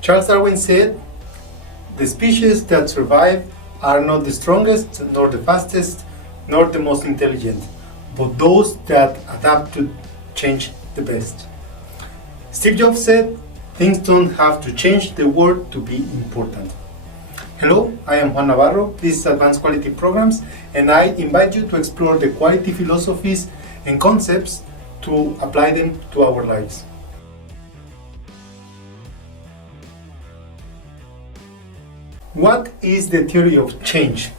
Charles Darwin said, "The species that survive are not the strongest, nor the fastest, nor the most intelligent, but those that adapt to change the best." Steve Jobs said, "Things don't have to change the world to be important." Hello, I am Juan Navarro. This is Advanced Quality Programs, and I invite you to explore the quality philosophies and concepts to apply them to our lives. What is the theory of change?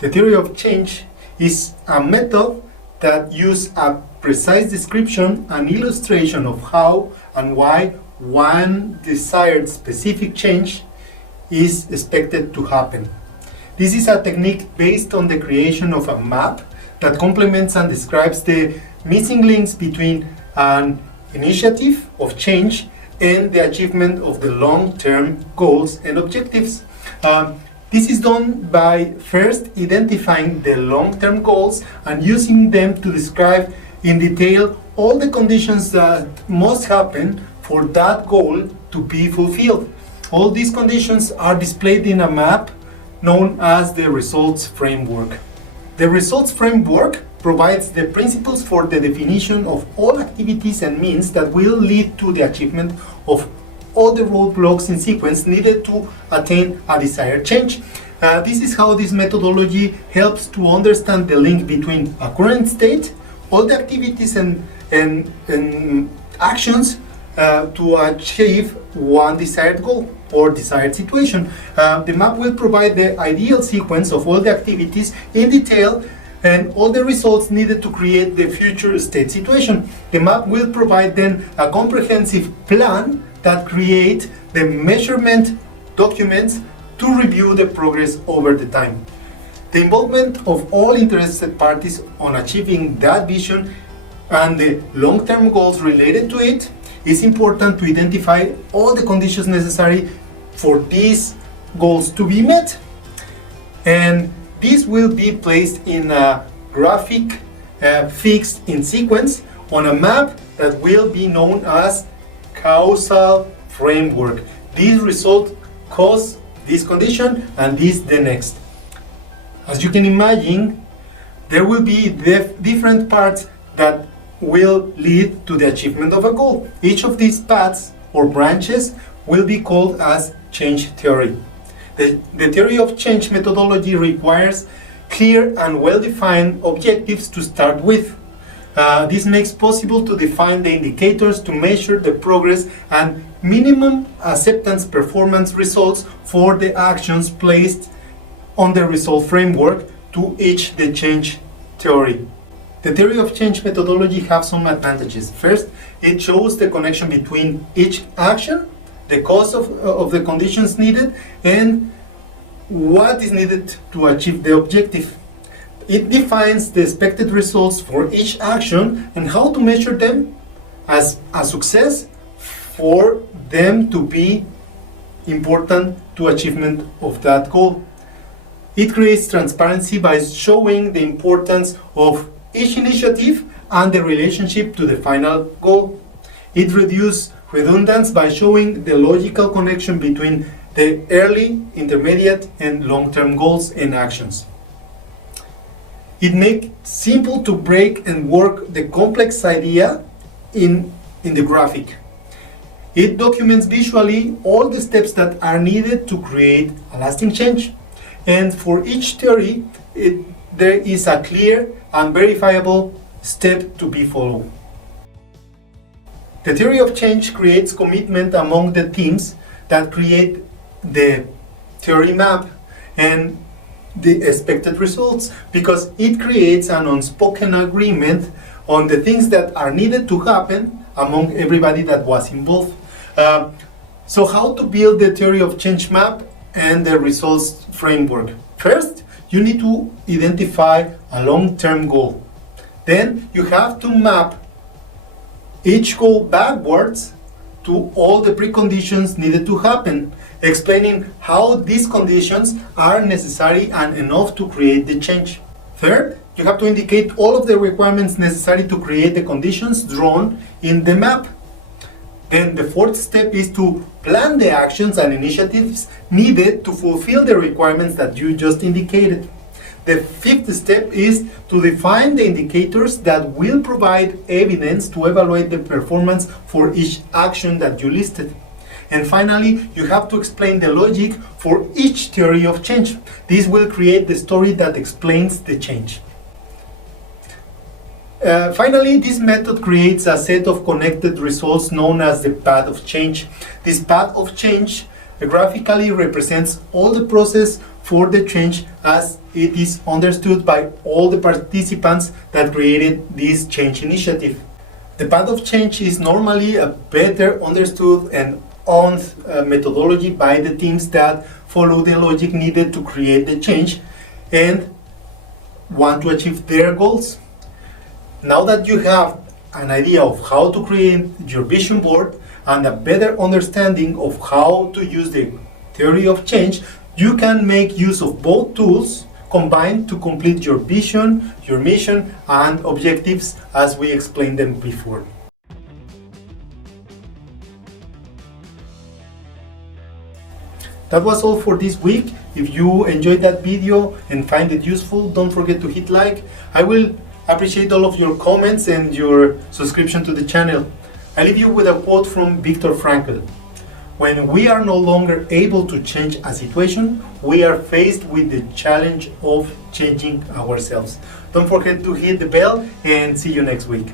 The theory of change is a method that uses a precise description and illustration of how and why one desired specific change is expected to happen. This is a technique based on the creation of a map that complements and describes the missing links between an initiative of change and the achievement of the long-term goals and objectives. This is done by first identifying the long-term goals and using them to describe in detail all the conditions that must happen for that goal to be fulfilled. All these conditions are displayed in a map known as the results framework. The results framework provides the principles for the definition of all activities and means that will lead to the achievement of all the roadblocks in sequence needed to attain a desired change. This is how this methodology helps to understand the link between a current state, all the activities and actions to achieve one desired goal or desired situation. The map will provide the ideal sequence of all the activities in detail and all the results needed to create the future state situation. The map will provide then a comprehensive plan that create the measurement documents to review the progress over the time. The involvement of all interested parties on achieving that vision and the long-term goals related to it is important to identify all the conditions necessary for these goals to be met. And this will be placed in a graphic fixed in sequence on a map that will be known as causal framework. This result cause this condition and this the next. As you can imagine, there will be different parts that will lead to the achievement of a goal. Each of these paths or branches will be called as change theory. The theory of change methodology requires clear and well-defined objectives to start with. This makes possible to define the indicators to measure the progress and minimum acceptance performance results for the actions placed on the result framework to each the change theory. The theory of change methodology has some advantages. First, it shows the connection between each action, the cause of the conditions needed, and what is needed to achieve the objective. It defines the expected results for each action and how to measure them as a success for them to be important to achievement of that goal. It creates transparency by showing the importance of each initiative and the relationship to the final goal. It reduces redundancy by showing the logical connection between the early, intermediate, and long-term goals and actions. It makes simple to break and work the complex idea in the graphic. It documents visually all the steps that are needed to create a lasting change. And for each theory, there is a clear and verifiable step to be followed. The theory of change creates commitment among the teams that create the theory map and the expected results, because it creates an unspoken agreement on the things that are needed to happen among everybody that was involved. So how to build the theory of change map and the results framework? First, you need to identify a long-term goal. Then you have to map each goal backwards to all the preconditions needed to happen, explaining how these conditions are necessary and enough to create the change. Third, you have to indicate all of the requirements necessary to create the conditions drawn in the map. And the fourth step is to plan the actions and initiatives needed to fulfill the requirements that you just indicated. The fifth step is to define the indicators that will provide evidence to evaluate the performance for each action that you listed. And finally, you have to explain the logic for each theory of change. This will create the story that explains the change. Finally, this method creates a set of connected results known as the path of change. This path of change graphically represents all the process for the change as it is understood by all the participants that created this change initiative. The path of change is normally a better understood and owned methodology by the teams that follow the logic needed to create the change and want to achieve their goals. Now that you have an idea of how to create your vision board and a better understanding of how to use the theory of change, you can make use of both tools combined to complete your vision, your mission, and objectives as we explained them before. That was all for this week. If you enjoyed that video and find it useful, don't forget to hit like. I will appreciate all of your comments and your subscription to the channel. I leave you with a quote from Viktor Frankl. When we are no longer able to change a situation, we are faced with the challenge of changing ourselves. Don't forget to hit the bell and see you next week.